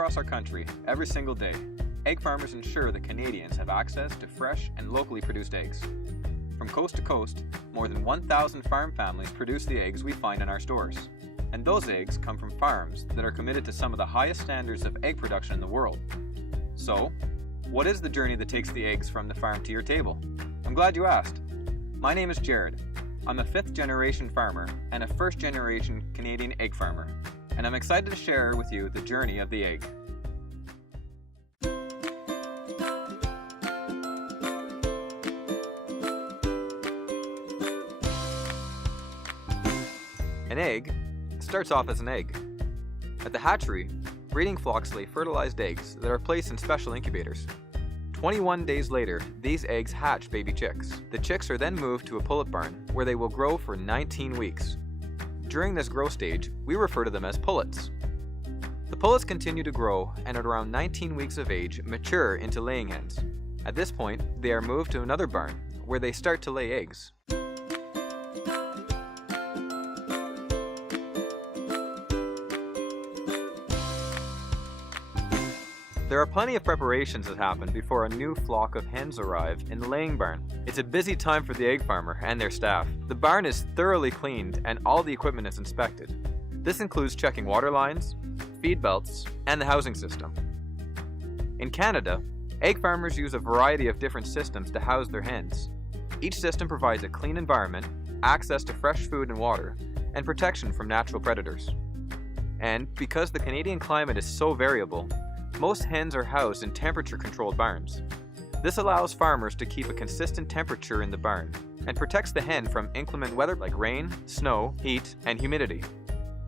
across our country, every single day, egg farmers ensure that Canadians have access to fresh and locally produced eggs. From coast to coast, more than 1,000 farm families produce the eggs we find in our stores. And those eggs come from farms that are committed to some of the highest standards of egg production in the world. So, what is the journey that takes the eggs from the farm to your table? I'm glad you asked. My name is Jared. I'm a 5th generation farmer and a 1st generation Canadian egg farmer, and I'm excited to share with you the journey of the egg. An egg starts off as an egg. At the hatchery, breeding flocks lay fertilized eggs that are placed in special incubators. 21 days later, these eggs hatch baby chicks. The chicks are then moved to a pullet barn where they will grow for 19 weeks. During this growth stage, we refer to them as pullets. The pullets continue to grow and at around 19 weeks of age mature into laying hens. At this point, they are moved to another barn where they start to lay eggs. There are plenty of preparations that happen before a new flock of hens arrive in the laying barn. It's a busy time for the egg farmer and their staff. The barn is thoroughly cleaned and all the equipment is inspected. This includes checking water lines, feed belts, and the housing system. In Canada, egg farmers use a variety of different systems to house their hens. Each system provides a clean environment, access to fresh food and water, and protection from natural predators. And because the Canadian climate is so variable, most hens are housed in temperature-controlled barns. This allows farmers to keep a consistent temperature in the barn and protects the hen from inclement weather like rain, snow, heat, and humidity.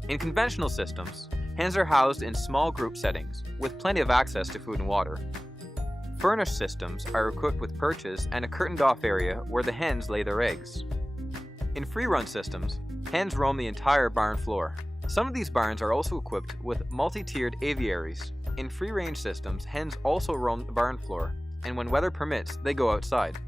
In conventional systems, hens are housed in small group settings with plenty of access to food and water. Furnished systems are equipped with perches and a curtained-off area where the hens lay their eggs. In free-run systems, hens roam the entire barn floor. Some of these barns are also equipped with multi-tiered aviaries. In free-range systems, hens also roam the barn floor, and when weather permits, they go outside.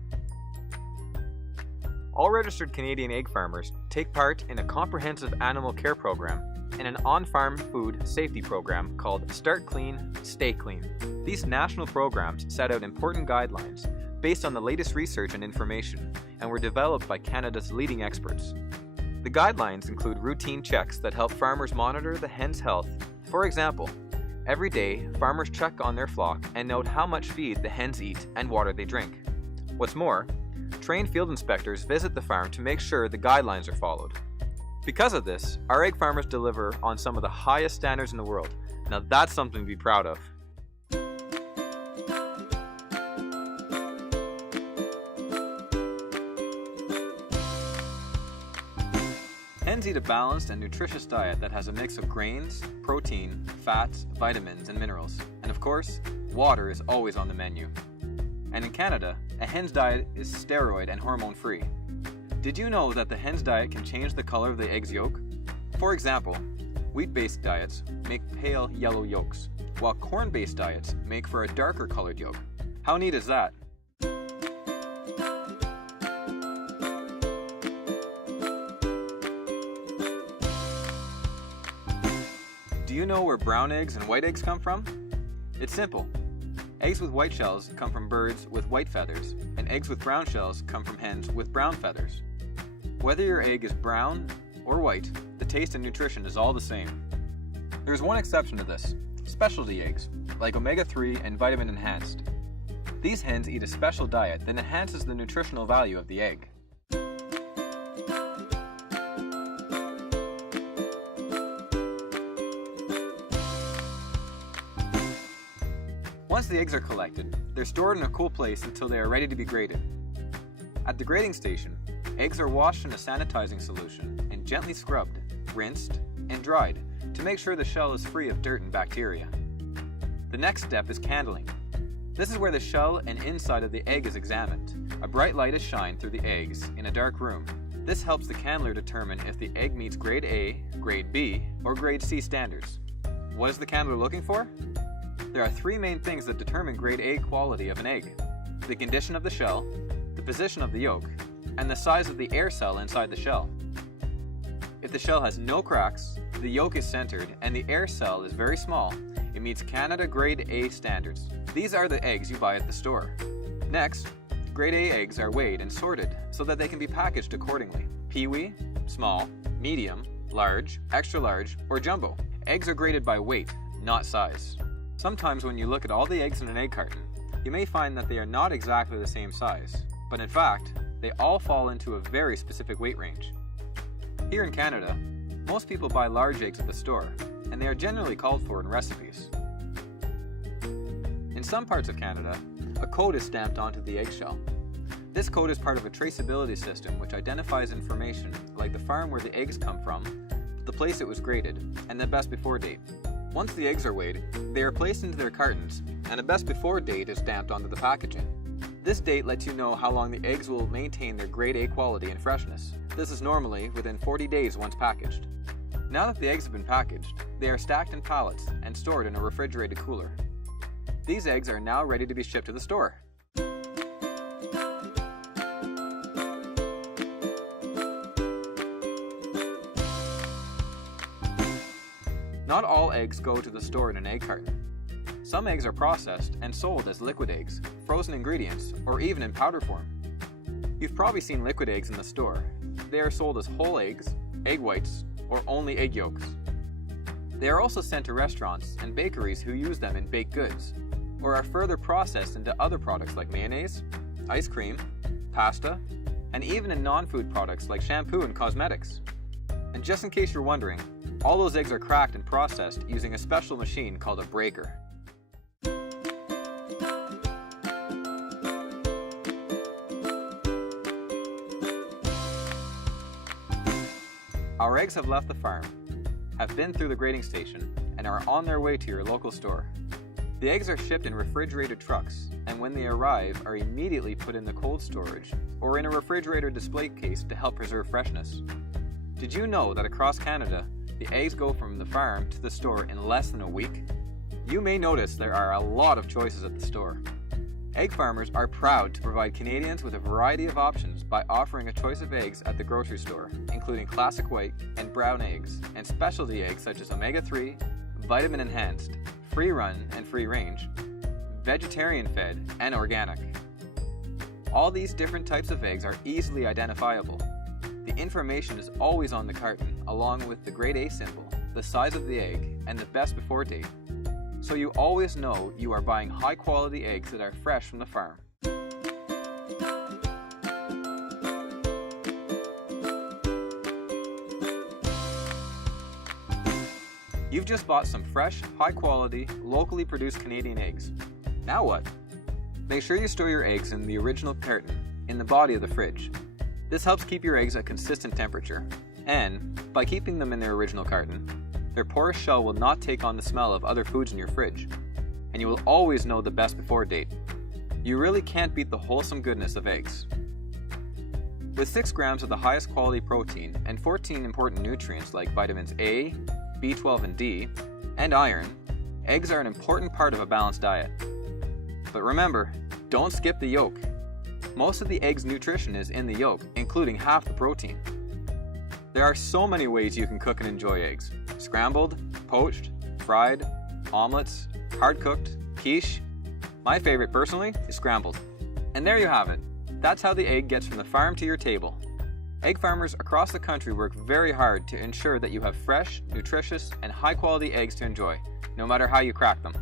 All registered Canadian egg farmers take part in a comprehensive animal care program and an on-farm food safety program called Start Clean, Stay Clean. These national programs set out important guidelines based on the latest research and information and were developed by Canada's leading experts. The guidelines include routine checks that help farmers monitor the hen's health. For example, every day, farmers check on their flock and note how much feed the hens eat and water they drink. What's more, trained field inspectors visit the farm to make sure the guidelines are followed. Because of this, our egg farmers deliver on some of the highest standards in the world. Now that's something to be proud of. Hens eat a balanced and nutritious diet that has a mix of grains, protein, fats, vitamins, and minerals. And of course, water is always on the menu. And in Canada, a hen's diet is steroid and hormone-free. Did you know that the hen's diet can change the color of the egg's yolk? For example, wheat-based diets make pale yellow yolks, while corn-based diets make for a darker colored yolk. How neat is that? Do you know where brown eggs and white eggs come from? It's simple. Eggs with white shells come from birds with white feathers, and eggs with brown shells come from hens with brown feathers. Whether your egg is brown or white, the taste and nutrition is all the same. There's one exception to this: specialty eggs, like omega-3 and vitamin enhanced. These hens eat a special diet that enhances the nutritional value of the egg. Once the eggs are collected, they're stored in a cool place until they are ready to be graded. At the grading station, eggs are washed in a sanitizing solution and gently scrubbed, rinsed, and dried to make sure the shell is free of dirt and bacteria. The next step is candling. This is where the shell and inside of the egg is examined. A bright light is shined through the eggs in a dark room. This helps the candler determine if the egg meets grade A, grade B, or grade C standards. What is the candler looking for? There are 3 main things that determine grade A quality of an egg: the condition of the shell, the position of the yolk, and the size of the air cell inside the shell. If the shell has no cracks, the yolk is centered, and the air cell is very small, it meets Canada Grade A standards. These are the eggs you buy at the store. Next, Grade A eggs are weighed and sorted so that they can be packaged accordingly. Peewee, small, medium, large, extra large, or jumbo. Eggs are graded by weight, not size. Sometimes when you look at all the eggs in an egg carton, you may find that they are not exactly the same size, but in fact, they all fall into a very specific weight range. Here in Canada, most people buy large eggs at the store, and they are generally called for in recipes. In some parts of Canada, a code is stamped onto the eggshell. This code is part of a traceability system which identifies information like the farm where the eggs come from, the place it was graded, and the best before date. Once the eggs are weighed, they are placed into their cartons, and a best before date is stamped onto the packaging. This date lets you know how long the eggs will maintain their grade A quality and freshness. This is normally within 40 days once packaged. Now that the eggs have been packaged, they are stacked in pallets and stored in a refrigerated cooler. These eggs are now ready to be shipped to the store. Not all eggs go to the store in an egg carton. Some eggs are processed and sold as liquid eggs, frozen ingredients, or even in powder form. You've probably seen liquid eggs in the store. They are sold as whole eggs, egg whites, or only egg yolks. They are also sent to restaurants and bakeries who use them in baked goods, or are further processed into other products like mayonnaise, ice cream, pasta, and even in non-food products like shampoo and cosmetics. And just in case you're wondering, all those eggs are cracked and processed using a special machine called a breaker. Our eggs have left the farm, have been through the grading station, and are on their way to your local store. The eggs are shipped in refrigerated trucks, and when they arrive are immediately put in the cold storage or in a refrigerator display case to help preserve freshness. Did you know that across Canada, the eggs go from the farm to the store in less than a week? You may notice there are a lot of choices at the store. Egg farmers are proud to provide Canadians with a variety of options by offering a choice of eggs at the grocery store, including classic white and brown eggs, and specialty eggs such as omega-3, vitamin enhanced, free run and free range, vegetarian fed, and organic. All these different types of eggs are easily identifiable. The information is always on the carton, along with the grade A symbol, the size of the egg, and the best before date. So you always know you are buying high quality eggs that are fresh from the farm. You've just bought some fresh, high quality, locally produced Canadian eggs. Now what? Make sure you store your eggs in the original carton, in the body of the fridge. This helps keep your eggs at consistent temperature, and by keeping them in their original carton, their porous shell will not take on the smell of other foods in your fridge, and you will always know the best before date. You really can't beat the wholesome goodness of eggs. With 6 grams of the highest quality protein and 14 important nutrients like vitamins A, B12 and D, and iron, eggs are an important part of a balanced diet. But remember, don't skip the yolk. Most of the egg's nutrition is in the yolk, including half the protein. There are so many ways you can cook and enjoy eggs. Scrambled, poached, fried, omelets, hard-cooked, quiche. My favorite personally is scrambled. And there you have it. That's how the egg gets from the farm to your table. Egg farmers across the country work very hard to ensure that you have fresh, nutritious, and high-quality eggs to enjoy, no matter how you crack them.